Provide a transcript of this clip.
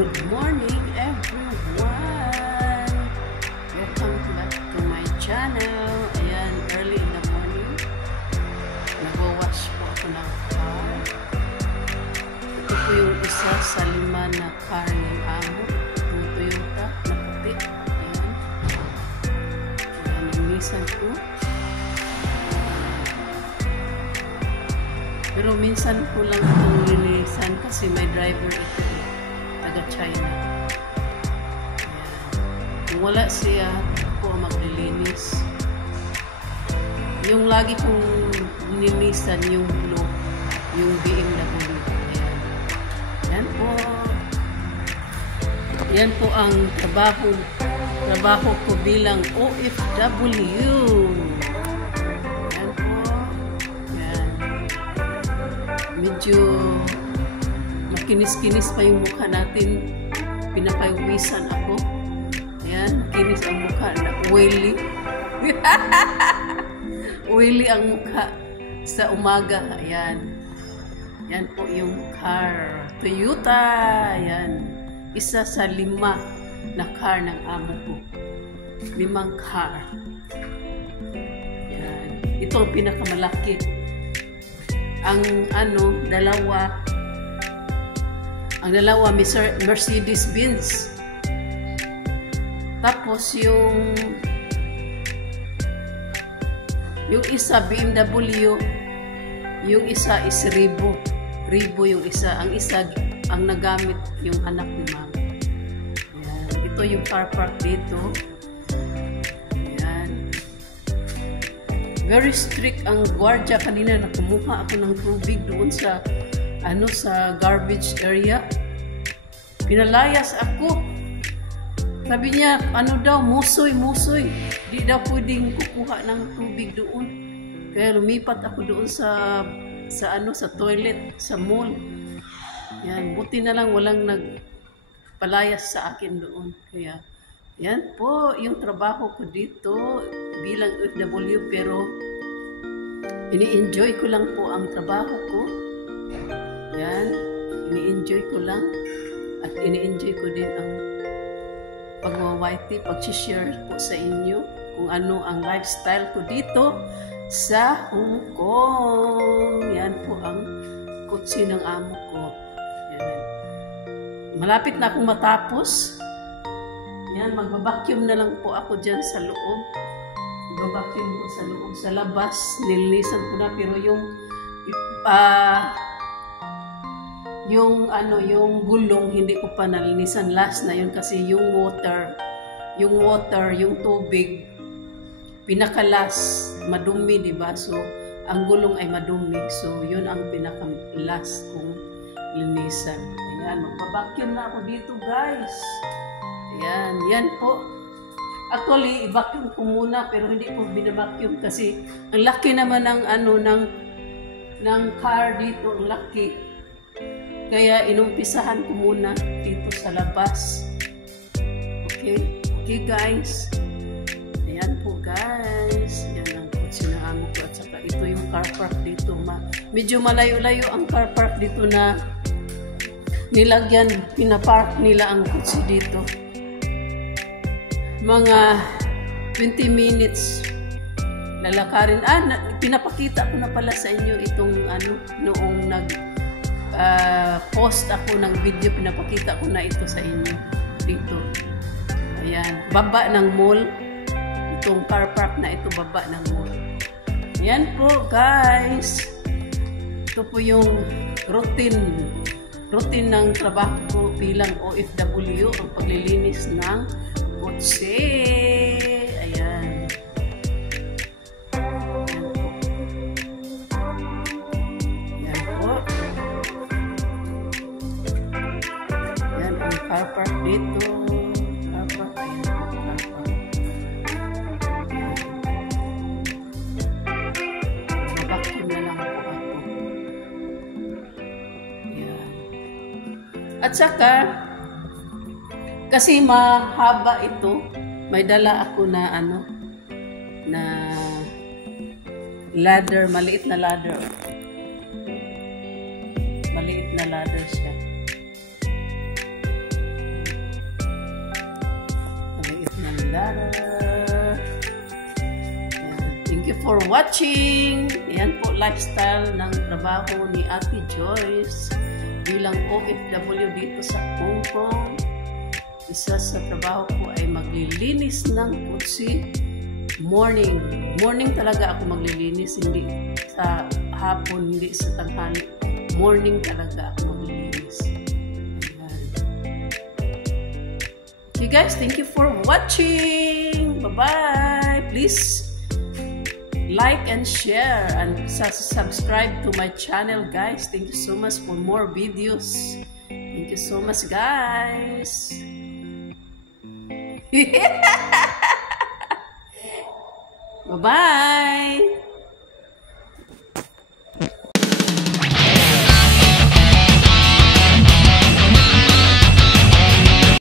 Good morning everyone! Welcome back to my channel. Ayan, early in the morning. Nag-wash po ako ng car. Ito po yung isa sa 5 na car ng amo. Yung Toyota na puti. Ayan. Ayan, yung Nissan ko. Pero minsan ko lang itong linisan kasi may driver ito. Taga-China. Kung wala siya, ako ang maglilinis. Yung lagi kong nilinisan, yung blue, yung BMW. Ayan. Yan po. Yan po ang trabaho ko bilang OFW. Yan po. Yan. Medyo makinis-kinis pa yung mukha natin. Pinapawisan ako. Ayan, kinis ang mukha na oily. Oily ang mukha sa umaga. Ayan. Yan po yung car. Toyota. Ayan. Isa sa 5 na car ng amo ko. 5 car. Ayan. Ito ang pinakamalaki. Ang dalawa Mercedes-Benz. Tapos yung isa BMW, yung isa is Revo yung isa. Ang isa ang nagamit yung anak ni Mama. Ayan. Ito yung car park dito. Ayan. Very strict ang gwardiya. Kanina nakumuha ako ng tubig doon sa sa garbage area. Pinalayas ako. Sabi niya, musoy. Di daw pwedeng kukuha ng tubig doon. Kaya lumipat ako doon sa toilet, sa mall. Yan, buti na lang walang nagpalayas sa akin doon. Kaya, yan po yung trabaho ko dito bilang OFW, pero ini-enjoy ko lang po ang trabaho ko. Yan, ini-enjoy ko lang at ini-enjoy ko din ang pag-YT, pag-share po sa inyo kung ano ang lifestyle ko dito sa Hong Kong. Yan po ang kutsi ng amo ko. Yan. Malapit na akong matapos. Yan, magbabacuum na lang po ako dyan sa loob. Magbabacuum ko sa loob. Sa labas, nililisan ko na, pero yung gulong hindi ko pa nalinisan. Last na yun kasi yung tubig pinakalas madumi, di ba? So ang gulong ay madumi. So yun ang pinaka-last kong linisan. Ayan, magpa-vacuum na ako dito, guys. Ayan, yan po. Actually, i-vacuum ko muna pero hindi ko bina-vacuum kasi ang laki naman ng car dito, ang laki. Kaya inumpisahan ko muna dito sa labas. Okay? Okay, guys. Ayan po, guys. Yan ang kutsi na amo ko. At saka ito yung car park dito. Medyo malayo-layo ang car park dito na nilagyan, pinapark nila ang kutsi dito. Mga 20 minutes lalakarin. Pinapakita ko na pala sa inyo itong noong post ako ng video, pinapakita ko na ito sa inyo dito. Ayan, baba ng mall. Itong car park na ito, baba ng mall. Ayan po, guys. Ito po yung routine ng trabaho ko bilang OFW, ang paglilinis ng kotse. Ayan. Car park dito. Car park. Ayan. Car park. Vacuum na lang po ako. Ayan. At saka, kasi mahaba ito, may dala ako na ladder, maliit na ladder. Maliit na ladder siya. for watching. Yan po lifestyle ng trabaho ni Ate Joyce bilang OFW dito sa Hong Kong. Isa sa trabaho ko ay maglilinis ng kutsi. Morning talaga ako maglilinis, hindi sa hapon, hindi sa tanghali. Morning talaga ako maglilinis. Ayan. Okay guys, thank you for watching. Bye-bye. Please like and share and subscribe to my channel, guys. Thank you so much for more videos. Thank you so much, guys. Bye-bye.